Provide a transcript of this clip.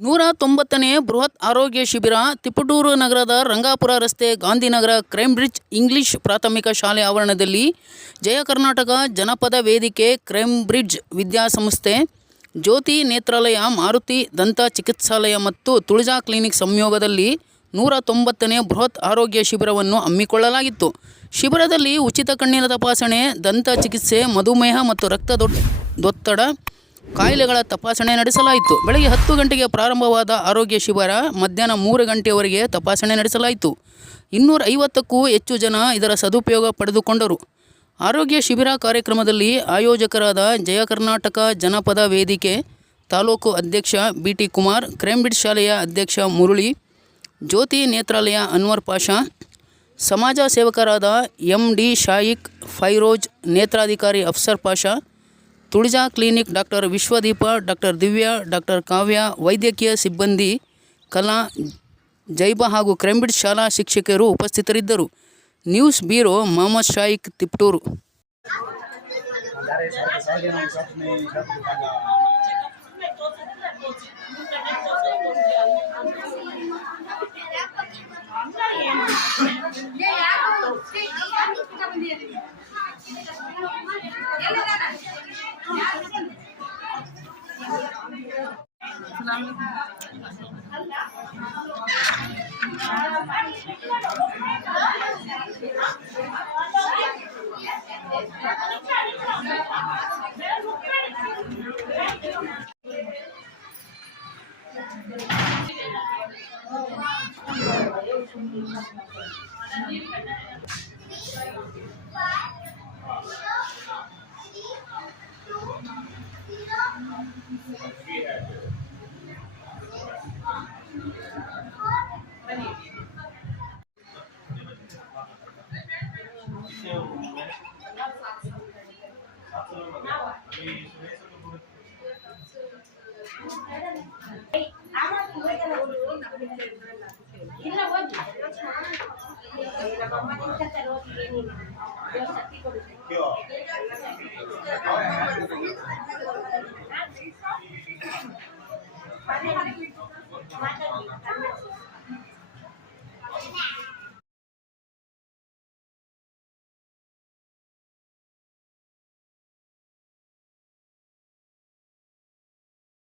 190ನೇ ಬೃಹತ್ ಆರೋಗ್ಯ ಶಿಬಿರ ತಿಪಟೂರು ನಗರದ ರಂಗಾಪುರ ರಸ್ತೆ ಗಾಂಧಿನಗರ ಕ್ರೇಮ್ಬ್ರಿಡ್ಜ್ ಇಂಗ್ಲಿಷ್ ಪ್ರಾಥಮಿಕ ಶಾಲೆ ಆವರಣದಲ್ಲಿ ಜಯ ಕರ್ನಾಟಕ ಜನಪದ ವೇದಿಕೆ ಕ್ರೇಮ್ಬ್ರಿಡ್ಜ್ ವಿದ್ಯಾಸಂಸ್ಥೆ ಜ್ಯೋತಿ ನೇತ್ರಾಲಯ ಮಾರುತಿ ದಂತ ಚಿಕಿತ್ಸಾಲಯ ಮತ್ತು ತುಳಜಾ ಕ್ಲಿನಿಕ್ ಸಂಯೋಗದಲ್ಲಿ 190ನೇ ಬೃಹತ್ ಆರೋಗ್ಯ ಶಿಬಿರವನ್ನು ಹಮ್ಮಿಕೊಳ್ಳಲಾಗಿತ್ತು. ಶಿಬಿರದಲ್ಲಿ ಉಚಿತ ಕಣ್ಣಿನ ತಪಾಸಣೆ, ದಂತ ಚಿಕಿತ್ಸೆ, ಮಧುಮೇಹ ಮತ್ತು ರಕ್ತದೊತ್ತಡ ಕಾಯಿಲೆಗಳ ತಪಾಸಣೆ ನಡೆಸಲಾಯಿತು. ಬೆಳಗ್ಗೆ 10 ಗಂಟೆಗೆ ಪ್ರಾರಂಭವಾದ ಆರೋಗ್ಯ ಶಿಬಿರ ಮಧ್ಯಾಹ್ನ 3 ಗಂಟೆಯವರೆಗೆ ತಪಾಸಣೆ ನಡೆಸಲಾಯಿತು. 250ಕ್ಕೂ ಹೆಚ್ಚು ಜನ ಇದರ ಸದುಪಯೋಗ ಪಡೆದುಕೊಂಡರು. ಆರೋಗ್ಯ ಶಿಬಿರ ಕಾರ್ಯಕ್ರಮದಲ್ಲಿ ಆಯೋಜಕರಾದ ಜಯ ಕರ್ನಾಟಕ ಜನಪದ ವೇದಿಕೆ ತಾಲೂಕು ಅಧ್ಯಕ್ಷ BT ಕುಮಾರ್, ಕ್ರೇಮ್ಬ್ರಿಡ್ಜ್ ಶಾಲೆಯ ಅಧ್ಯಕ್ಷ ಮುರಳಿ, ಜ್ಯೋತಿ ನೇತ್ರಾಲಯ ಅನ್ವರ್ ಪಾಷಾ, ಸಮಾಜ ಸೇವಕರಾದ MD ಶಾಯಿಕ್ ಫೈರೋಜ್, ನೇತ್ರಾಧಿಕಾರಿ Afsar Pasha, Tulaja clinic doctor Vishwadeepa, doctor Divya, doctor Kavya, ವೈದ್ಯಕೀಯ ಸಿಬ್ಬಂದಿ ಕಲಾ, ಜೈಬಾ ಹಾಗೂ ಕ್ರೇಮ್ಬ್ರಿಡ್ಜ್ ಶಾಲಾ ಶಿಕ್ಷಕರು ಉಪಸ್ಥಿತರಿದ್ದರು. News bureau Mohammed Shaik, Tiptur.